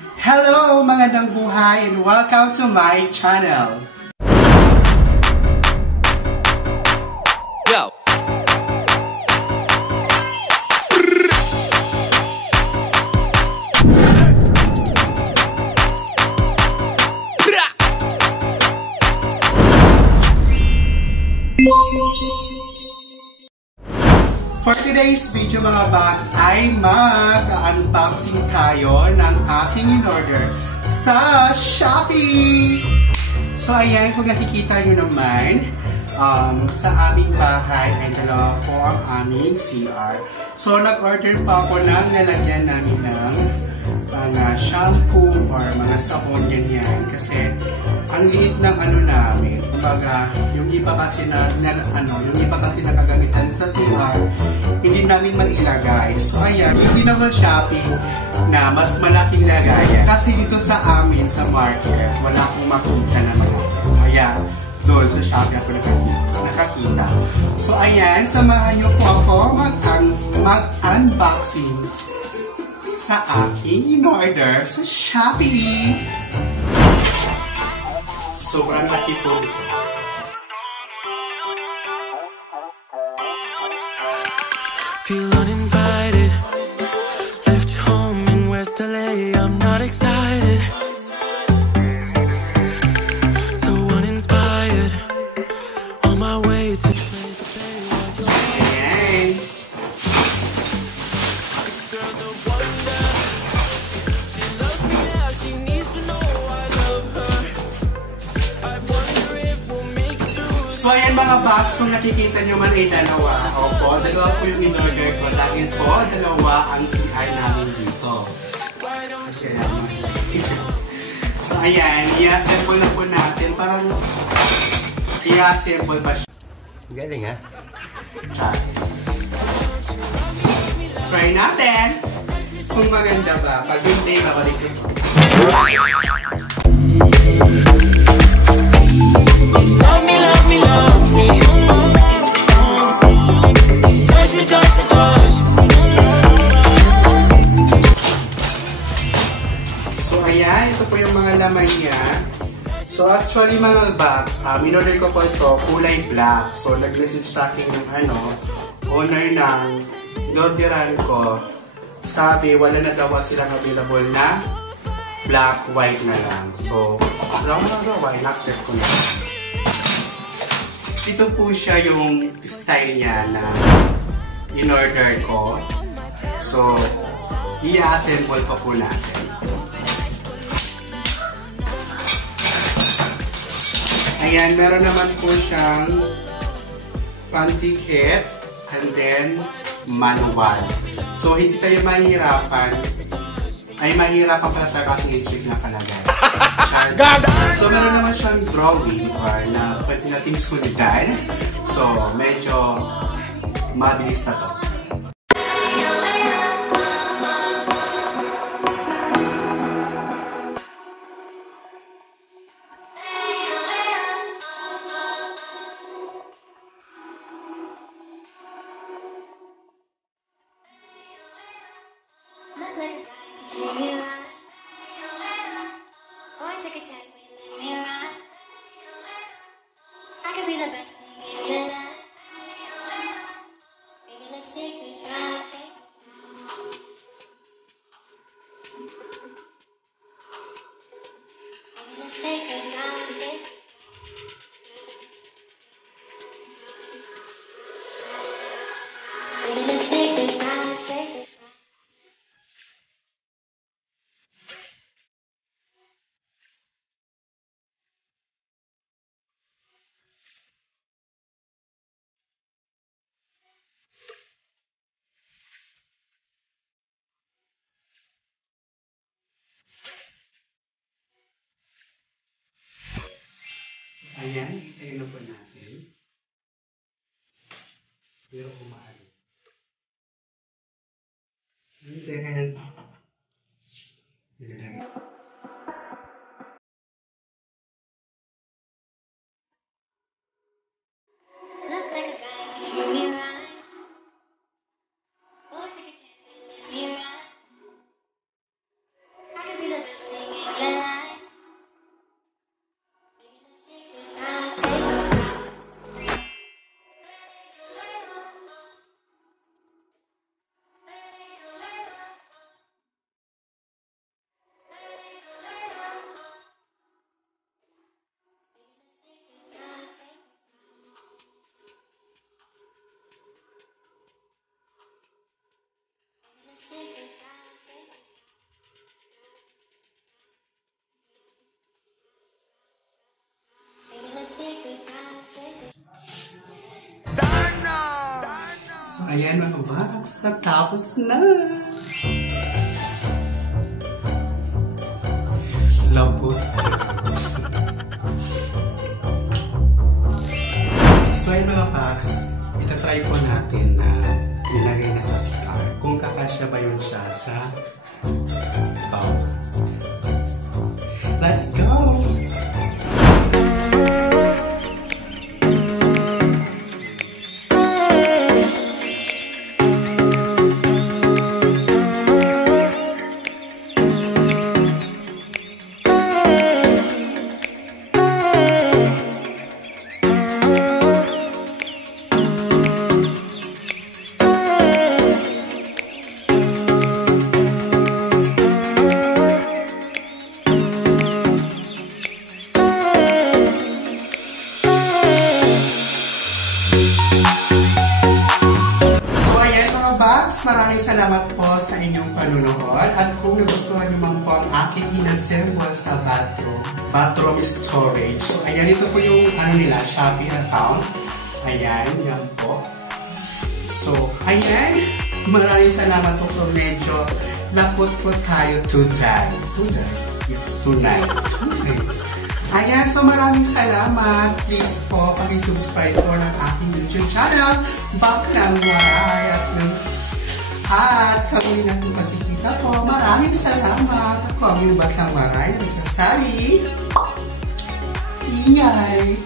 Hello, magandang buhay and welcome to my channel. Yo. For today's video mga bags ay mag-unboxing tayo ng aking in-order sa Shopee! So ayan, kung nakikita nyo naman, sa aming bahay ay dalawa po ang aming CR. So nag-order pa ako ng lalagyan namin ng mga shampoo or mga sabon ganyan kasi ang liit ng namin. Kumbaga, yung iba kasi nakagamitan sa CR, hindi namin mailagay. So ayan, hindi na ko shopping na mas malaking lagayan. Kasi dito sa amin, sa market, wala akong makita na malaki. Kaya, doon sa Shopee ako nakakita. So ayan, samahan niyo po ako mag-unboxing sa aking in-order sa Shopee. Sobrang laki po dito. Feel uninvited. Left home in West LA. I'm not excited. So uninspired. On my way to Ayan. So ayan mga box, kung nakikita nyo man ay dalawa. Opo, dalawa po yung in-order ko. Dahil po, dalawa ang CR namin dito. Okay. So ayan, i-assemble na po natin. Parang i-assemble pa siya. Galing ha? Try natin kung maganda ba. Pag hindi, babalik ito. love me, love me, love me. Touch me, touch me, touch me. So ayan, ito po yung mga laman niya. So actually mga bags, in-order ko po ito, kulay black. So nag-message sa akin yung owner ng orderan ko. Sabi, wala na daw silang available na black, white na lang. So, white, accept ko na. Ito po siya yung style niya na in-order ko. So, i-assemble pa po natin. Ayan, meron naman po siyang panty kit and then manual. So, hindi tayo mahirapan. Ay, mahirapan pala tayo kasi i-check na kalagay. So, meron naman siyang drawing na pwede natin sundan. So, medyo mabilis na to. Look like a guy who treat me right. Boy, take a chance when you let me ride. I could be the best thing in your life. Baby, let's take a drive. Baby, let's take a drive. Baby, let's take a drive. Ayan, itayin na po natin. Pero umaali. And then, nilagay. Look like a guy who treat me right. Boy, take a chance and let me ride. I could be the best ayan mga Vax, natapos na. Lambot. So ayan mga Vax, itatry po natin na ilagay na sa star kung kakasya ba yun siya sa bowl. Let's go! Maraming salamat po sa inyong panunood at kung nagustuhan nyo man po ang aking inassemble sa bathroom storage. So ayan, ito po yung nila, Shopee account. Ayan, yan po. So ayan, maraming salamat po. So medyo naput-put tayo today. Yes, tonight. Ayan, so maraming salamat. Please po, pag-subscribe po ng aking YouTube channel. Baklang Waray at sa muli natin pagkikita po, maraming salamat. Ako ang yung Baklang Waray nagsasabi, ingay!